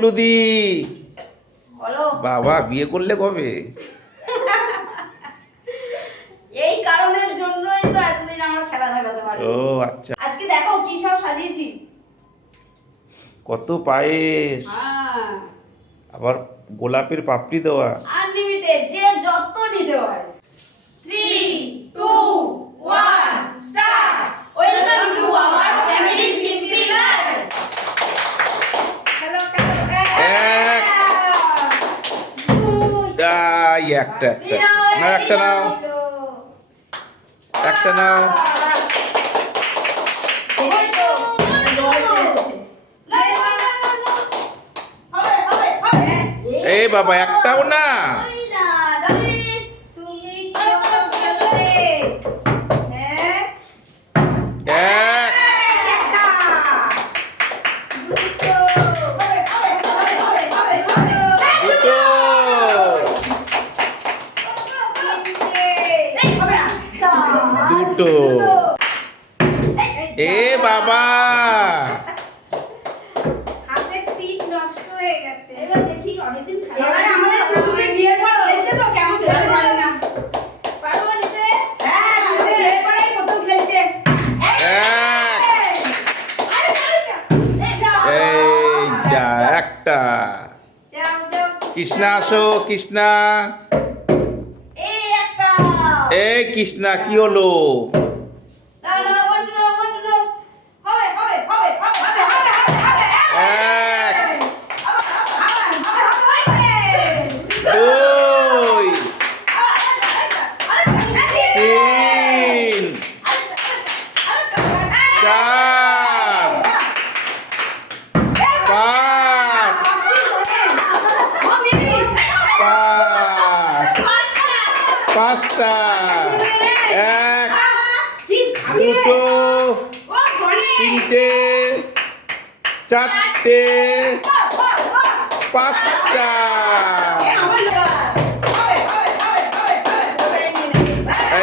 টুলুদি বলো বাবা বিয়ে করলে কবে? এই কারণের জন্যই তো এতদিন আমরা খেলা দেখাতে পারি। ও আচ্ছা, আজকে দেখো কি সব সাজিয়েছি। কত পায়েস, হ্যাঁ আবার গোলাপের পাপড়ি দেওয়া। আনলিমিটেড, যে যত নিতে পারে। 3 2 1 start. Welcome to our family simple life. Hello এক। একটা একটা না, একটা নাও, একটা নাও। এই বাবা একটাও না। এক, দুটো, দুটো। এ বাবা হাতের টিপ নষ্ট হয়ে গেছে। এবার দেখি অনেকদিন খেলা হয় না। আমাদের কুকুরে বিয়ের পর খেলছে তো কেমন খেলতে জানে না। পারবো নিতে? হ্যাঁ, বিয়ের পরেই প্রথম খেলছে। এক। এই যাও। এই যা একটা। যাও যাও। কৃষ্ণা আসো, কৃষ্ণা। এই একটা। এই কৃষ্ণা কি হলো? না না বন্ধু না বন্ধু না। হবে হবে হবে হবে হবে হবে হবে। এক, হবে। দুই, তিন, চার, পাঁচ, পাঁচটা। এক, দুটো, তিনটে, চারটে, পাঁচটা।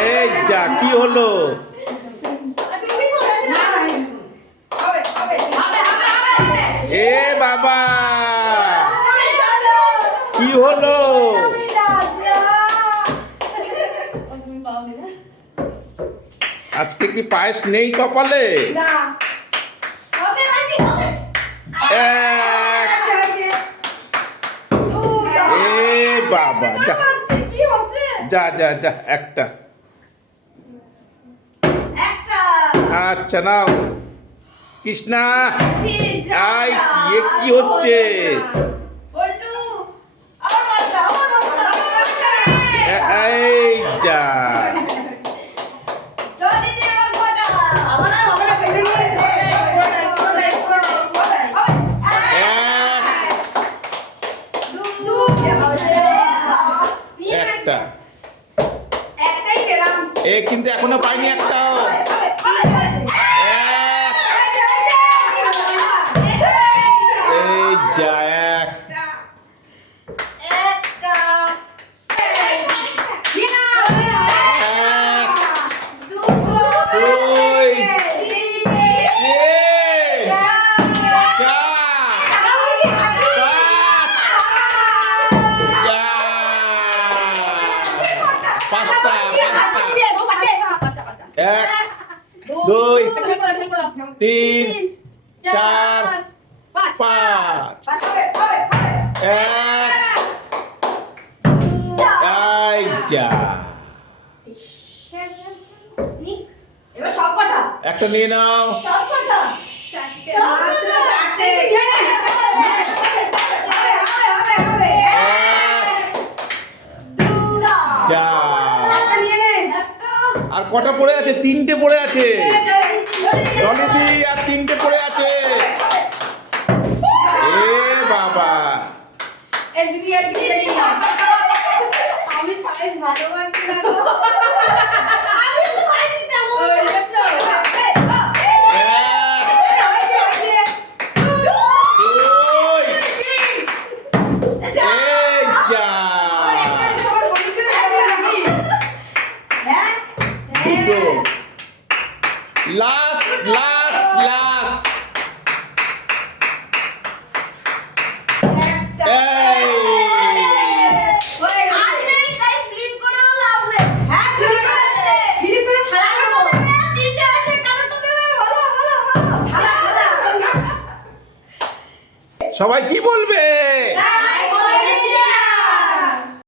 এই যা কি হলো? এ বাবা কি হলো? আজকে কি পায়েস নেই কপালে? এক, এ বাবা যা যা যা যা একটা। আচ্ছা নাও কৃষ্ণা। আই কি হচ্ছে? এই যা একটা। এ কিন্তু এখনো পাইনি একটাও। এই যা এক। এক, দুই, তিন, চার, পাঁচ। এক, এই যা এবার সব কটা একটা নিয়ে নাও। সব কটা চারটে যা আর কটা পড়ে আছে? তিনটে পড়ে আছে। ডলিদি আর তিনটে পড়ে আছে। এ বাবা আমি পায়েস ভালোবাসি না গো। আমি তো পাইছি না গো। লাস্ট লাস্ট লাস্ট সবাই কি বলবে?